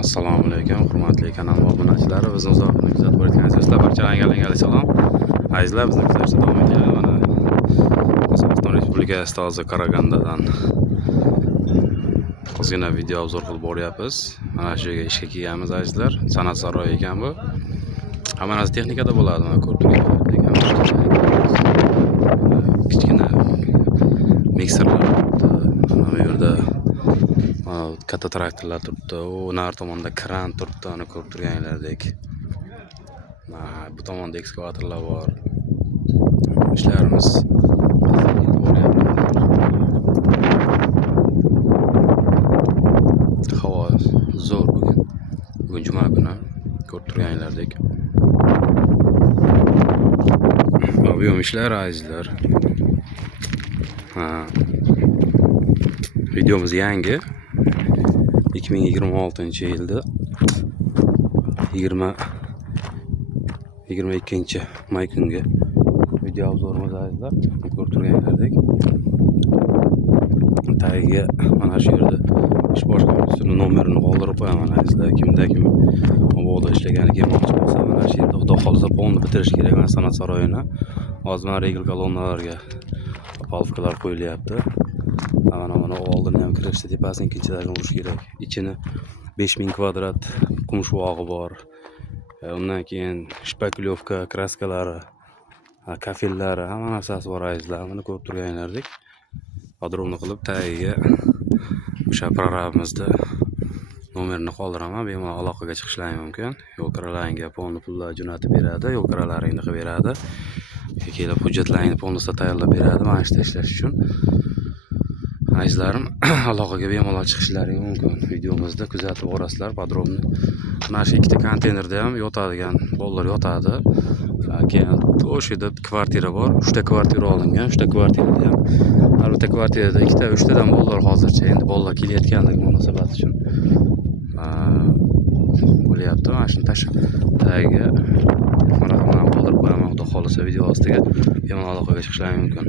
Assalomu alaykum, hurmatli kanal obunachilari. Bizni uzoqdan kuzatib borayotgan do'stlar, barchalarga salom. Azizlar, bizni kuzatishda davom etinglar. Mana Qozog'iston Respublikasi hozir Karagandadan ozgina video obzor qilib boryapmiz. Mana shu yerga ishga kelganmiz azizlar. San'at saroyi ekan bu. Hamma narsa texnikada bo'ladi, mana ko'rib turganingizdek. Kichkina mikserlar turibdi. Mana bu yerda katta traktorlar turibdi. U nar tomonda kran turibdi, ana ko'rib turganinglardek. Bu tomonda ekskavatorlar bor. Ishlarimiz havo zo'r bugun. Bugun juma kuni ko'rib turganinglardek. Bu ham ishlar azizlar. Videomiz yangi 2026-yilda 22-may kunga video obzorimiz azizlar. Ko'rib turganinglardek. Tagiga mana shu yerda ish boshqaruvchisining nomerini qoldirib qo'yaman azizlar. Kimda kim ovoda ishlagani kelmoqchi bo'lsa, mana shu yerda xudo xolisa polni bitirish kerak. Mana san'at saroyini hozir mana regl kolonnalarga palfkalar qo'yilyapti. Mana oldini ham kirishda tepasini ikkinchilarni urish kerak. Ichini 5000 kvadrat kumush bog'i bor. Undan keyin shpaklyovka, kraskalari, kafellari, hamma narsasi bor azizlar. Mana ko'rib turganinglardek. Podrobno qilib tagiga o'sha programmamizda nomerini qoldiraman. Bemalol aloqaga chiqishlaring mumkin. Yo'l kiralaringga polni pullar jo'natib beradi, yo'l kiralaringni qilib beradi. Kelib hujjatlaringni polnista tayyorlab beradi mana ishda ishlash uchun. Azizlarim, aloqaga bemalol chiqishlaring mumkin. Videomizda kuzatib borasizlar podrobno. Mana shu ikkita konteynerda ham yotadigan bolalar yotadi. Keyin o'sha yerda kvartira bor. 3 ta kvartira olingan. 3 ta kvartirada ham albatta kvartirada 2 ta 3 tadan bolalar hozircha endi bolalar kelayotganligi munosabati uchun bo'lyapti. Mana shuni tagiga telefon raqamlarini qoldirib qo'yaman. Xudo xolisa video ostiga bemalol aloqaga chiqishlaring mumkin.